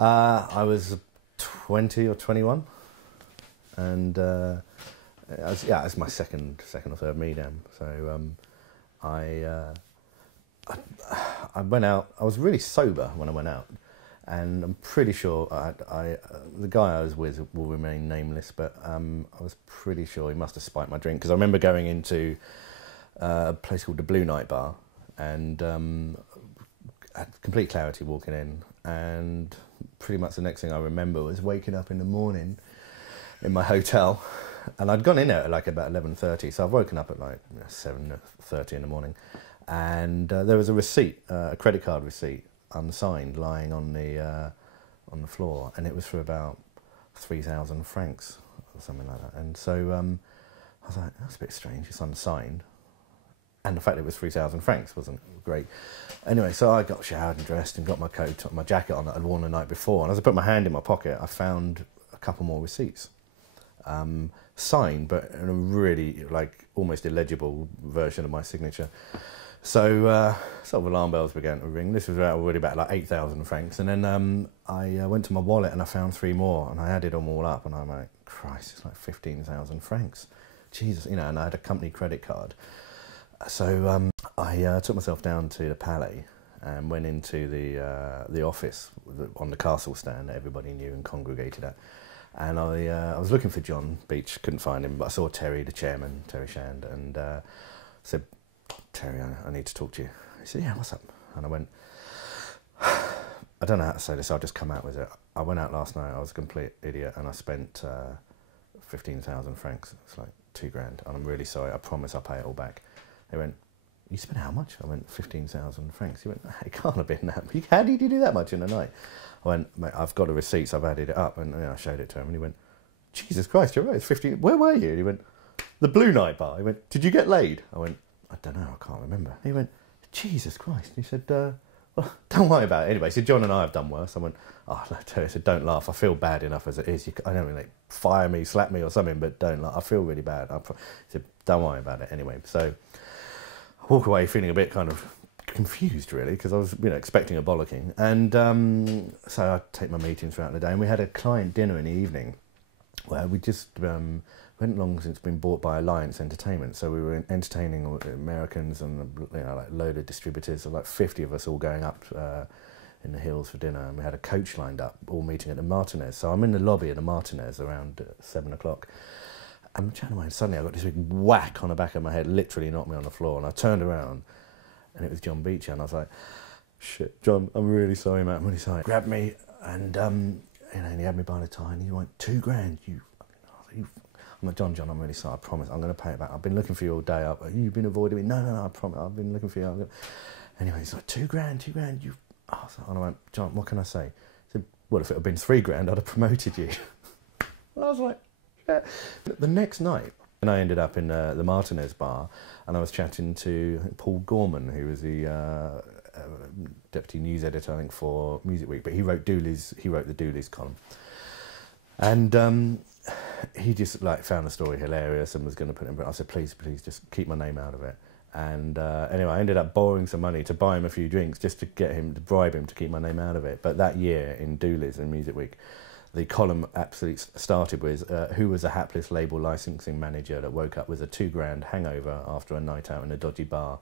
I was 20 or 21, and it's my second or third Midem. So I went out. I was really sober when I went out, and I'm pretty sure the guy I was with will remain nameless, but I was pretty sure he must have spiked my drink, because I remember going into a place called the Blue Night Bar, and had complete clarity walking in, and pretty much the next thing I remember was waking up in the morning in my hotel, and I'd gone in there at like about 11:30, so I've woken up at like 7:30 in the morning, and there was a receipt, a credit card receipt, unsigned, lying on the floor, and it was for about 3,000 francs or something like that. And so I was like, that's a bit strange, it's unsigned. And the fact it was 3,000 francs wasn't great. Anyway, so I got showered and dressed and got my coat, my jacket on that I'd worn the night before. And as I put my hand in my pocket, I found a couple more receipts, signed, but in a really like almost illegible version of my signature. So sort of alarm bells began to ring. This was already about like 8,000 francs. And then I went to my wallet and I found 3 more, and I added them all up, and I'm like, Christ, it's like 15,000 francs. Jesus, you know, and I had a company credit card. So I took myself down to the Palais and went into the office on the castle stand that everybody knew and congregated at. And I was looking for John Beach, couldn't find him, but I saw Terry, the chairman, Terry Shand, and said, Terry, I need to talk to you. He said, yeah, what's up? And I went, I don't know how to say this, I'll just come out with it. I went out last night, I was a complete idiot, and I spent 15,000 francs. It's like 2 grand, and I'm really sorry, I promise I'll pay it all back. They went, you spent how much? I went, 15,000 francs. He went, it can't have been that. How did you do that much in a night? I went, mate, I've got the receipts, I've added it up. And I showed it to him, and he went, Jesus Christ, you're right, it's 15. Where were you? And he went, the Blue Night Bar. He went, did you get laid? I went, I don't know, I can't remember. He went, Jesus Christ. And he said, well, don't worry about it. Anyway, he said, John and I have done worse. I went, oh, no, Terry, I said, don't laugh. I feel bad enough as it is. I don't really fire me, slap me or something, but don't laugh. I feel really bad. He said, don't worry about it anyway. So I walk away feeling a bit kind of confused, really, because I was, expecting a bollocking. And so I take my meetings throughout the day, and we had a client dinner in the evening where we just went long since been bought by Alliance Entertainment. So we were entertaining Americans and like a load of distributors, so like 50 of us all going up in the hills for dinner, and we had a coach lined up, all meeting at the Martinez. So I'm in the lobby of the Martinez around 7 o'clock. I'm chatting away, and suddenly I got this big whack on the back of my head, literally knocked me on the floor, and I turned around, and it was John Beecher, and I was like, shit, John, I'm really sorry, mate, I'm really sorry. Grabbed me, and and he had me by the tie, and he went, 2 grand, I'm like, John, I'm really sorry, I promise, I'm going to pay it back. I've been looking for you all day. You've been avoiding me. No, I promise, I've been looking for you. Anyway, he's like, 2 grand, you... Oh, and I went, John, what can I say? He said, well, if it had been 3 grand, I'd have promoted you. And I was like, yeah. The next night, and I ended up in the Martinez bar, and I was chatting to Paul Gorman, who was the deputy news editor, I think, for Music Week, but he wrote the Doolies column. And he just found the story hilarious and was going to put it in, but I said, please just keep my name out of it. And anyway, I ended up borrowing some money to buy him a few drinks just to bribe him to keep my name out of it. But that year in Doolies and Music Week, the column absolutely started with who was a hapless label licensing manager that woke up with a 2 grand hangover after a night out in a dodgy bar, ...